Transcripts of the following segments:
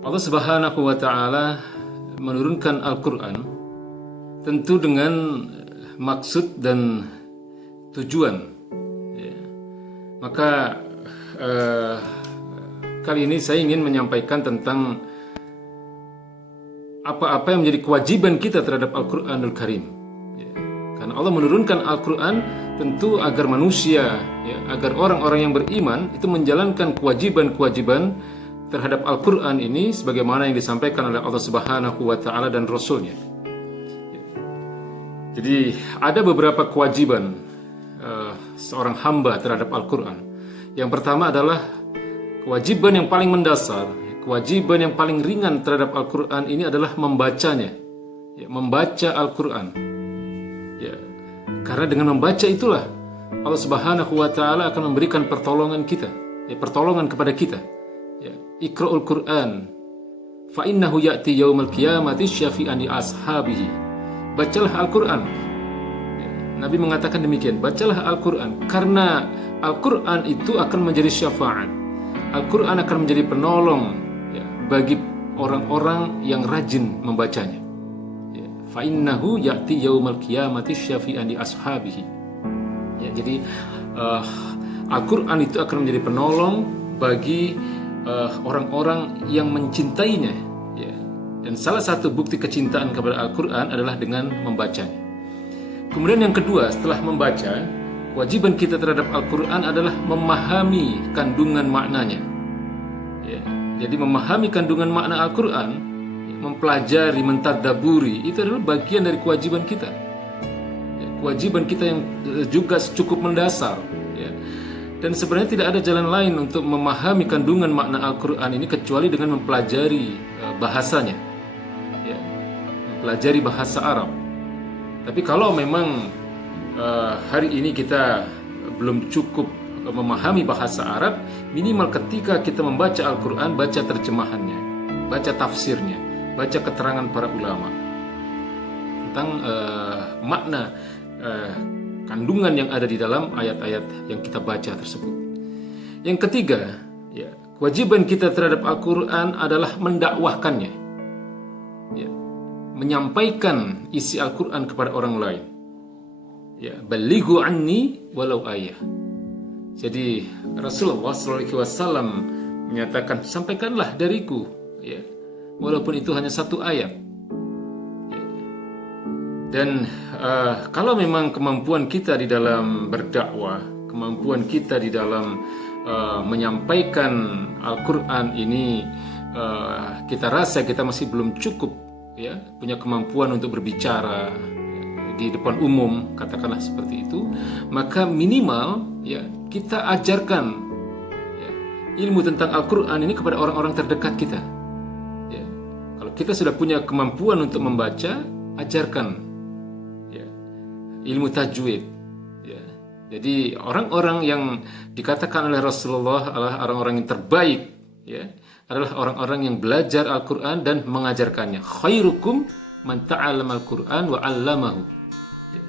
Allah Subhanahu wa taala menurunkan Al-Qur'an tentu dengan maksud dan tujuan. Ya. Maka kali ini saya ingin menyampaikan tentang apa-apa yang menjadi kewajiban kita terhadap Al-Qur'anul Karim. Ya. Karena Allah menurunkan Al-Qur'an tentu agar manusia, ya, agar orang-orang yang beriman itu menjalankan kewajiban-kewajiban terhadap Al-Quran ini sebagaimana yang disampaikan oleh Allah Subhanahu wa taala dan Rasulnya. Jadi ada beberapa kewajiban seorang hamba terhadap Al-Quran. Yang pertama adalah kewajiban yang paling mendasar, kewajiban yang paling ringan terhadap Al-Quran ini adalah membacanya, ya, membaca Al-Quran. Ya, karena dengan membaca itulah Allah Subhanahu wa taala akan memberikan pertolongan kita, ya, pertolongan kepada kita. Ya, Iqra'ul Qur'an fa innahu ya'ti yaumal qiyamati syafi'an li ashabihi. Bacalah Al-Qur'an. Ya, Nabi mengatakan demikian, bacalah Al-Qur'an karena Al-Qur'an itu akan menjadi syafaat. Al-Qur'an akan menjadi penolong, ya, bagi orang-orang yang rajin membacanya. Ya, fa innahu ya'ti yaumal qiyamati syafi'an li ashabihi. Ya, jadi Al-Qur'an itu akan menjadi penolong bagi orang-orang yang mencintainya, ya. Dan salah satu bukti kecintaan kepada Al-Quran adalah dengan membacanya. Kemudian yang kedua, setelah membaca, kewajiban kita terhadap Al-Quran adalah memahami kandungan maknanya, ya. Jadi memahami kandungan makna Al-Quran, mempelajari, mentadaburi, itu adalah bagian dari kewajiban kita, ya, kewajiban kita yang juga cukup mendasar, ya. Dan sebenarnya tidak ada jalan lain untuk memahami kandungan makna Al-Quran ini kecuali dengan mempelajari bahasanya, ya, mempelajari bahasa Arab. Tapi kalau memang hari ini kita belum cukup memahami bahasa Arab, minimal ketika kita membaca Al-Quran, baca terjemahannya, baca tafsirnya, baca keterangan para ulama tentang makna kandungan yang ada di dalam ayat-ayat yang kita baca tersebut. Yang ketiga, ya, kewajiban kita terhadap Al-Quran adalah mendakwahkannya, ya, menyampaikan isi Al-Quran kepada orang lain. Ya, balighu anni walau ayah. Jadi Rasulullah SAW menyatakan, sampaikanlah dariku, ya, walaupun itu hanya satu ayat. Dan kalau memang kemampuan kita di dalam berdakwah, kemampuan kita di dalam menyampaikan Al-Quran ini, kita rasa kita masih belum cukup, ya, punya kemampuan untuk berbicara di depan umum, katakanlah seperti itu, maka minimal, ya, kita ajarkan, ya, ilmu tentang Al-Quran ini kepada orang-orang terdekat kita. Ya. Kalau kita sudah punya kemampuan untuk membaca, ajarkan ilmu tajwid, ya. Jadi orang-orang yang dikatakan oleh Rasulullah adalah orang-orang yang terbaik, ya, adalah orang-orang yang belajar Al-Quran dan mengajarkannya. Khairukum man ta'allama Al-Quran wa 'allamahu. Ya.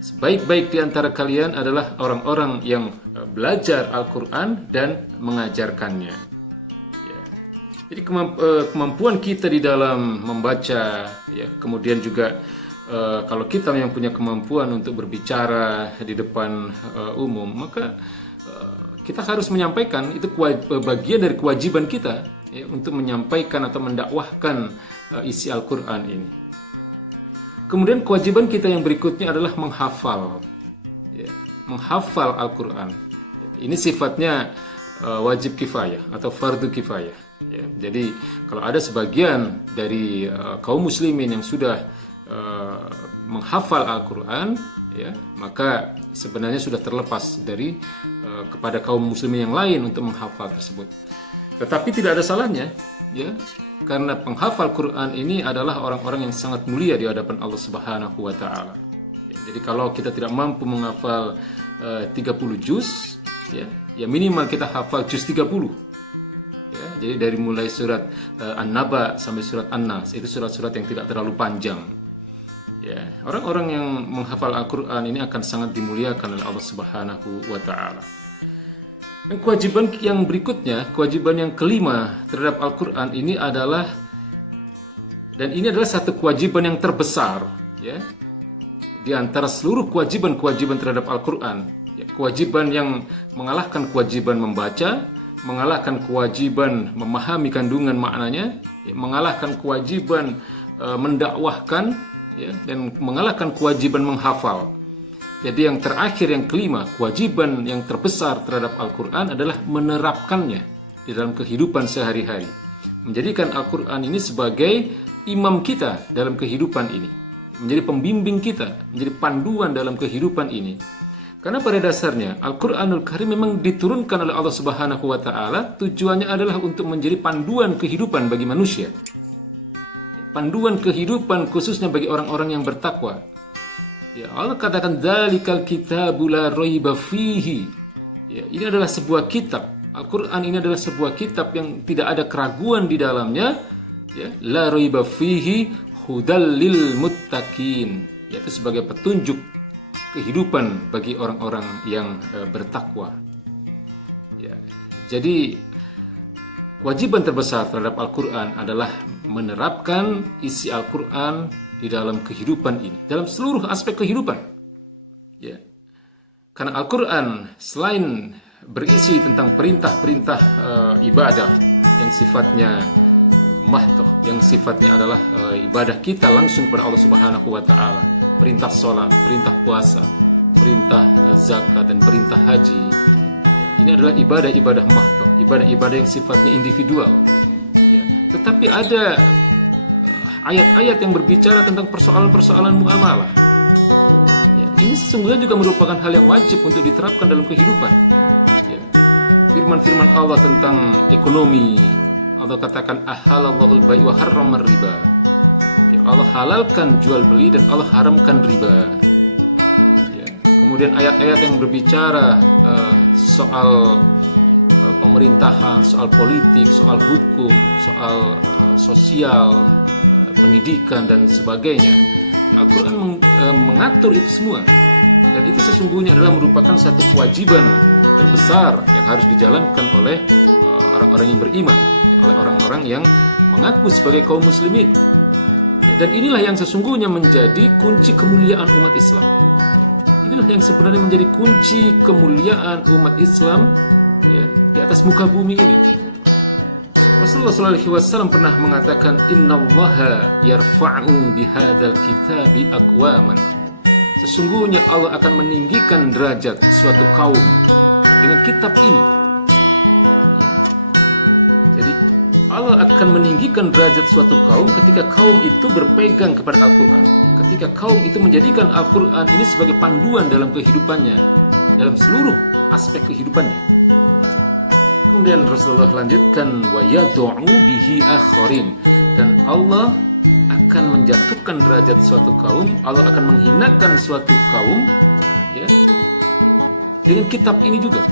Sebaik-baik di antara kalian adalah orang-orang yang belajar Al-Quran dan mengajarkannya. Ya. Jadi kemampuan kita di dalam membaca, ya, kemudian juga kalau kita yang punya kemampuan untuk berbicara di depan umum, maka kita harus menyampaikan, itu bagian dari kewajiban kita, ya, untuk menyampaikan atau mendakwahkan isi Al-Quran ini. Kemudian kewajiban kita yang berikutnya adalah menghafal, ya, menghafal Al-Quran. Ini sifatnya wajib kifayah atau fardu kifayah, ya. Jadi kalau ada sebagian dari kaum muslimin yang sudah menghafal Al-Quran, ya, maka sebenarnya sudah terlepas dari kepada kaum muslimin yang lain untuk menghafal tersebut. Tetapi tidak ada salahnya, ya, karena penghafal Quran ini adalah orang-orang yang sangat mulia di hadapan Allah Subhanahu wa taala. Ya, jadi kalau kita tidak mampu menghafal 30 juz, ya minimal kita hafal juz 30. Ya, jadi dari mulai surat An-Naba sampai surat An-Nas, itu surat-surat yang tidak terlalu panjang. Ya, orang-orang yang menghafal Al-Quran ini akan sangat dimuliakan oleh Allah Subhanahu wa taala. Dan kewajiban yang berikutnya, kewajiban yang kelima terhadap Al-Quran ini adalah, dan ini adalah satu kewajiban yang terbesar, ya, di antara seluruh kewajiban-kewajiban terhadap Al-Quran. Ya, kewajiban yang mengalahkan kewajiban membaca, mengalahkan kewajiban memahami kandungan maknanya, ya, mengalahkan kewajiban mendakwahkan, ya, dan mengalahkan kewajiban menghafal. Jadi yang terakhir, yang kelima, kewajiban yang terbesar terhadap Al-Quran adalah menerapkannya di dalam kehidupan sehari-hari. Menjadikan Al-Quran ini sebagai imam kita dalam kehidupan ini. Menjadi pembimbing kita, menjadi panduan dalam kehidupan ini. Karena pada dasarnya Al-Quranul Karim memang diturunkan oleh Allah Subhanahu wa Ta'ala, tujuannya adalah untuk menjadi panduan kehidupan bagi manusia. Panduan kehidupan khususnya bagi orang-orang yang bertakwa. Ya, Allah katakan dzalikal kitabu la raiba fihi. Ya, ini adalah sebuah kitab. Al-Quran ini adalah sebuah kitab yang tidak ada keraguan di dalamnya. Ya, la raiba fihi hudal lil muttaqin. Yaitu sebagai petunjuk kehidupan bagi orang-orang yang bertakwa. Ya, jadi kewajiban terbesar terhadap Al-Quran adalah menerapkan isi Al-Quran di dalam kehidupan ini, dalam seluruh aspek kehidupan. Ya. Karena Al-Quran selain berisi tentang perintah-perintah ibadah yang sifatnya mahdoh, yang sifatnya adalah ibadah kita langsung kepada Allah Subhanahu wa Ta'ala, perintah sholat, perintah puasa, perintah zakat, dan perintah haji. Ya, ini adalah ibadah-ibadah mahdoh, ibadah-ibadah yang sifatnya individual. Ya. Tetapi ada ayat-ayat yang berbicara tentang persoalan-persoalan muamalah. Ya, ini sesungguhnya juga merupakan hal yang wajib untuk diterapkan dalam kehidupan. Ya. Firman-firman Allah tentang ekonomi, Allah katakan ahalallahul bai' wa harramar riba. Ya, Allah halalkan jual beli dan Allah haramkan riba. Ya. Kemudian ayat-ayat yang berbicara soal pemerintahan, soal politik, soal hukum, soal sosial, pendidikan, dan sebagainya. Al-Quran mengatur itu semua. Dan itu sesungguhnya adalah merupakan satu kewajiban terbesar yang harus dijalankan oleh orang-orang yang beriman, oleh orang-orang yang mengaku sebagai kaum muslimin. Dan inilah yang sesungguhnya menjadi kunci kemuliaan umat Islam. Inilah yang sebenarnya menjadi kunci kemuliaan umat Islam, ya, di atas muka bumi ini. Rasulullah SAW pernah mengatakan, Innallaha yarfa'u bihadzal kitabi aqwaman. Sesungguhnya Allah akan meninggikan derajat suatu kaum dengan kitab ini. Jadi Allah akan meninggikan derajat suatu kaum ketika kaum itu berpegang kepada Al-Quran. Ketika kaum itu menjadikan Al-Quran ini sebagai panduan dalam kehidupannya, dalam seluruh aspek kehidupannya. Kemudian Rasulullah lanjutkan wa yad'u bihi akharin, dan Allah akan menjatuhkan derajat suatu kaum, Allah akan menghinakan suatu kaum, ya, dengan kitab ini juga,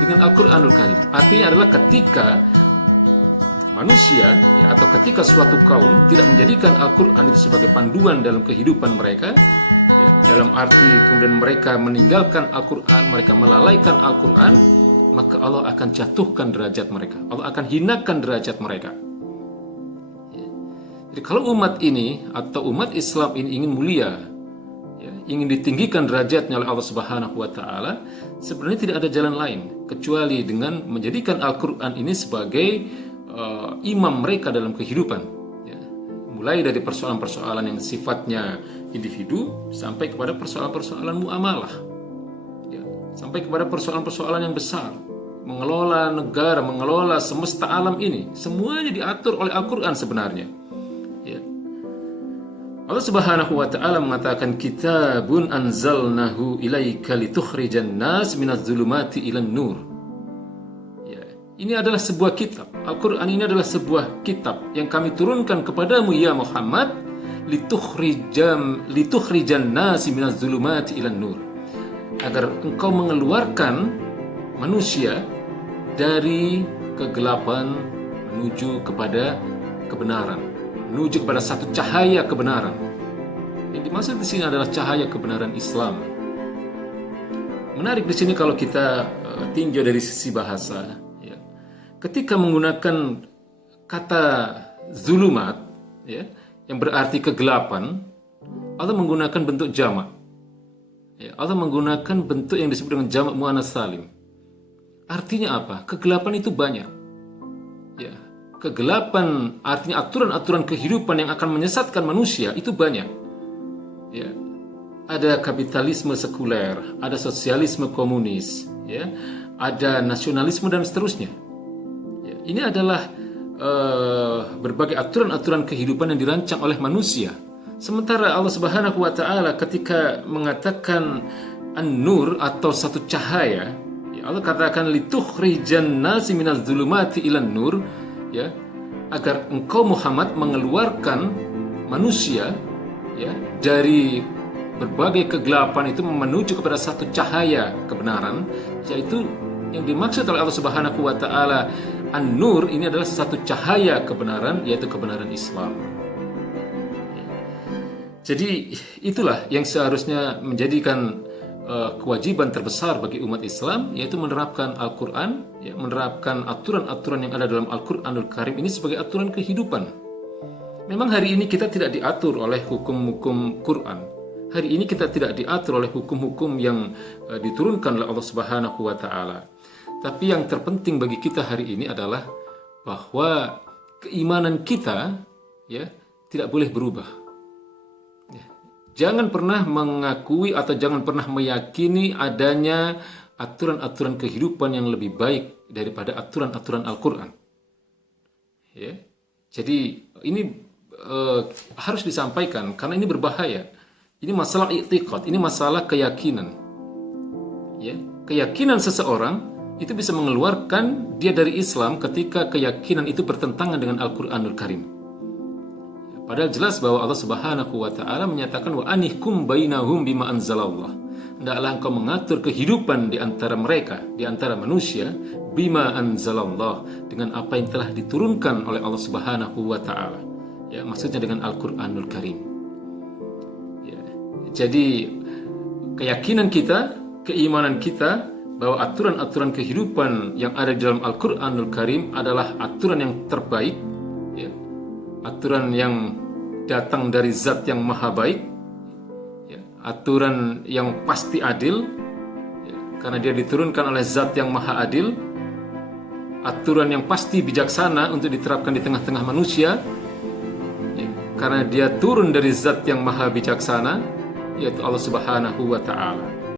dengan Al-Qur'anul Karim. Artinya adalah ketika manusia, ya, atau ketika suatu kaum tidak menjadikan Al-Qur'an itu sebagai panduan dalam kehidupan mereka, ya, dalam arti kemudian mereka meninggalkan Al-Qur'an, mereka melalaikan Al-Qur'an, maka Allah akan jatuhkan derajat mereka. Allah akan hinakan derajat mereka. Ya. Jadi kalau umat ini atau umat Islam ini ingin mulia, ya, ingin ditinggikan derajatnya oleh Allah Subhanahu wa Ta'ala, sebenarnya tidak ada jalan lain kecuali dengan menjadikan Al-Quran ini sebagai imam mereka dalam kehidupan. Ya. Mulai dari persoalan-persoalan yang sifatnya individu sampai kepada persoalan-persoalan muamalah. Sampai kepada persoalan-persoalan yang besar, mengelola negara, mengelola semesta alam ini, semuanya diatur oleh Al-Quran sebenarnya. Ya. Allah Subhanahu wa Ta'ala mengatakan, Kitabun anzalnahu ilaika litukhrijan nas minaz zulumati ilan nur. Ya. Ini adalah sebuah kitab. Al-Quran ini adalah sebuah kitab yang kami turunkan kepadamu ya Muhammad, litukhrijan nas minaz zulumati ilan nur, agar engkau mengeluarkan manusia dari kegelapan menuju kepada kebenaran, menuju kepada satu cahaya kebenaran. Yang dimaksud di sini adalah cahaya kebenaran Islam. Menarik di sini kalau kita tinjau dari sisi bahasa, ya. Ketika menggunakan kata zulumat, ya, yang berarti kegelapan, Allah menggunakan bentuk jamak. Ya, Allah menggunakan bentuk yang disebut dengan jamak muannats salim. Artinya apa? Kegelapan itu banyak. Ya, kegelapan artinya aturan-aturan kehidupan yang akan menyesatkan manusia itu banyak. Ya, ada kapitalisme sekuler, ada sosialisme komunis, ya, ada nasionalisme dan seterusnya. Ya, ini adalah berbagai aturan-aturan kehidupan yang dirancang oleh manusia. Sementara Allah Subhanahu wa taala ketika mengatakan an-nur atau satu cahaya, ya, Allah katakan litukhrijan nasi minaz zulumati ilan nur, ya, agar engkau Muhammad mengeluarkan manusia, ya, dari berbagai kegelapan itu menuju kepada satu cahaya kebenaran, yaitu yang dimaksud oleh Allah Subhanahu wa taala an-nur ini adalah satu cahaya kebenaran, yaitu kebenaran Islam. Jadi itulah yang seharusnya menjadikan kewajiban terbesar bagi umat Islam, yaitu menerapkan Al-Quran, ya, menerapkan aturan-aturan yang ada dalam Al-Quranul Karim ini sebagai aturan kehidupan. Memang hari ini kita tidak diatur oleh hukum-hukum Quran. Hari ini kita tidak diatur oleh hukum-hukum yang diturunkan oleh Allah Subhanahu wa taala. Tapi yang terpenting bagi kita hari ini adalah bahwa keimanan kita, ya, tidak boleh berubah. Jangan pernah mengakui atau jangan pernah meyakini adanya aturan-aturan kehidupan yang lebih baik daripada aturan-aturan Al-Quran. Ya. Jadi ini harus disampaikan karena ini berbahaya. Ini masalah i'tiqad, ini masalah keyakinan. Ya. Keyakinan seseorang itu bisa mengeluarkan dia dari Islam ketika keyakinan itu bertentangan dengan Al-Quranul Karim. Padahal jelas bahwa Allah Subhanahu wa taala menyatakan wa anihkum bainahum bima anzalallah. Hendaklah engkau mengatur kehidupan di antara mereka, di antara manusia, bima anzalallah, dengan apa yang telah diturunkan oleh Allah Subhanahu wa taala. Ya, maksudnya dengan Al-Qur'anul Karim. Ya. Jadi keyakinan kita, keimanan kita bahwa aturan-aturan kehidupan yang ada di dalam Al-Qur'anul Karim adalah aturan yang terbaik, ya. Aturan yang datang dari zat yang maha baik, ya, aturan yang pasti adil, ya, karena dia diturunkan oleh zat yang maha adil, aturan yang pasti bijaksana untuk diterapkan di tengah-tengah manusia, ya, karena dia turun dari zat yang maha bijaksana, yaitu Allah Subhanahu wa taala.